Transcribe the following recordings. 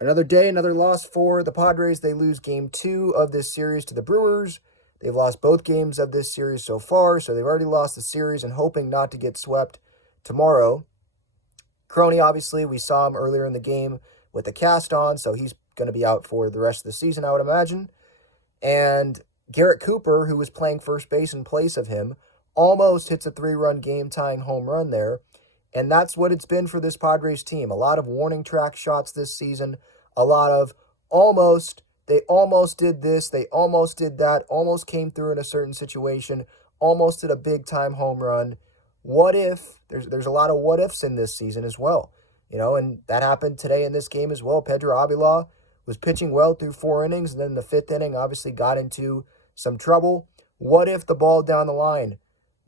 Another day, another loss for the Padres. They lose game 2 of this series to the Brewers. They've lost both games of this series so far, so they've already lost the series and hoping not to get swept tomorrow. Crony, obviously, we saw him earlier in the game with the cast on, so he's going to be out for the rest of the season, I would imagine. And Garrett Cooper, who was playing first base in place of him, almost hits a 3-run game-tying home run there. And that's what it's been for this Padres team. A lot of warning track shots this season. A lot of almost, they almost did this, they almost did that, almost came through in a certain situation, almost did a big-time home run. What if? There's a lot of what ifs in this season as well. And that happened today in this game as well. Pedro Avila was pitching well through 4 innings, and then the 5th inning obviously got into some trouble. What if the ball down the line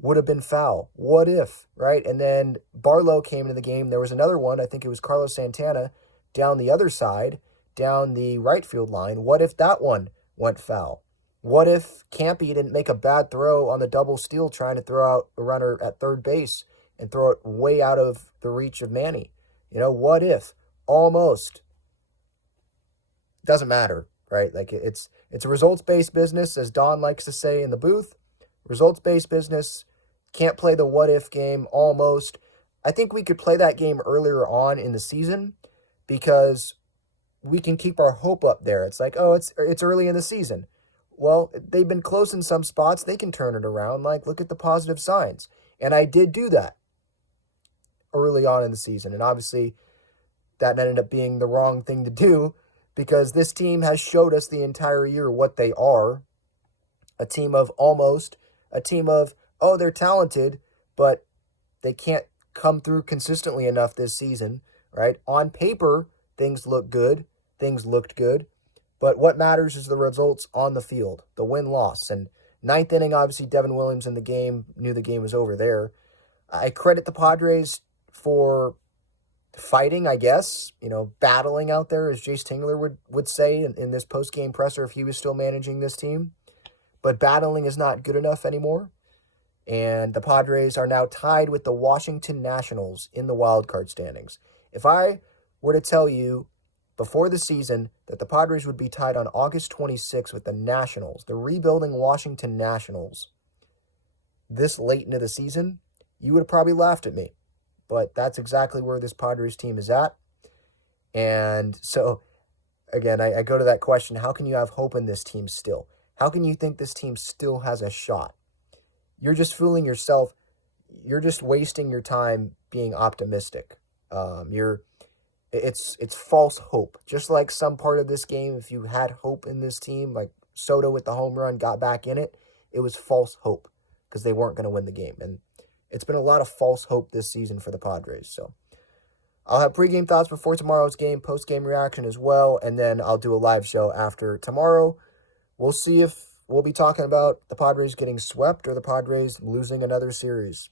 would have been foul? What if, right? And then Barlow came into the game. There was another one, I think it was Carlos Santana, down the other side, down the right field line. What if that one went foul? What if Campy didn't make a bad throw on the double steal trying to throw out a runner at third base and throw it way out of the reach of Manny? What if? Almost. Doesn't matter, right? Like it's a results-based business, as Don likes to say in the booth. Results-based business. Can't play the what-if game almost. I think we could play that game earlier on in the season because we can keep our hope up there. It's like, oh, it's early in the season. Well, they've been close in some spots. They can turn it around. Like, look at the positive signs. And I did do that early on in the season. And obviously, that ended up being the wrong thing to do because this team has showed us the entire year what they are. A team of almost, a team of, oh, they're talented, but they can't come through consistently enough this season, right? On paper, things look good. Things looked good. But what matters is the results on the field, the win-loss. And 9th inning, obviously, Devin Williams in the game, knew the game was over there. I credit the Padres for fighting, I guess, battling out there, as Jace Tingler would say in this post-game presser if he was still managing this team. But battling is not good enough anymore. And the Padres are now tied with the Washington Nationals in the wild card standings. If I were to tell you before the season that the Padres would be tied on August 26th with the Nationals, the rebuilding Washington Nationals, this late into the season, you would have probably laughed at me. But that's exactly where this Padres team is at. And so, again, I go to that question, how can you have hope in this team still? How can you think this team still has a shot? You're just fooling yourself. You're just wasting your time being optimistic. It's false hope. Just like some part of this game, if you had hope in this team, like Soto with the home run got back in it, it was false hope because they weren't going to win the game. And it's been a lot of false hope this season for the Padres. So I'll have pregame thoughts before tomorrow's game, post-game reaction as well, and then I'll do a live show after tomorrow. We'll see if we'll be talking about the Padres getting swept or the Padres losing another series.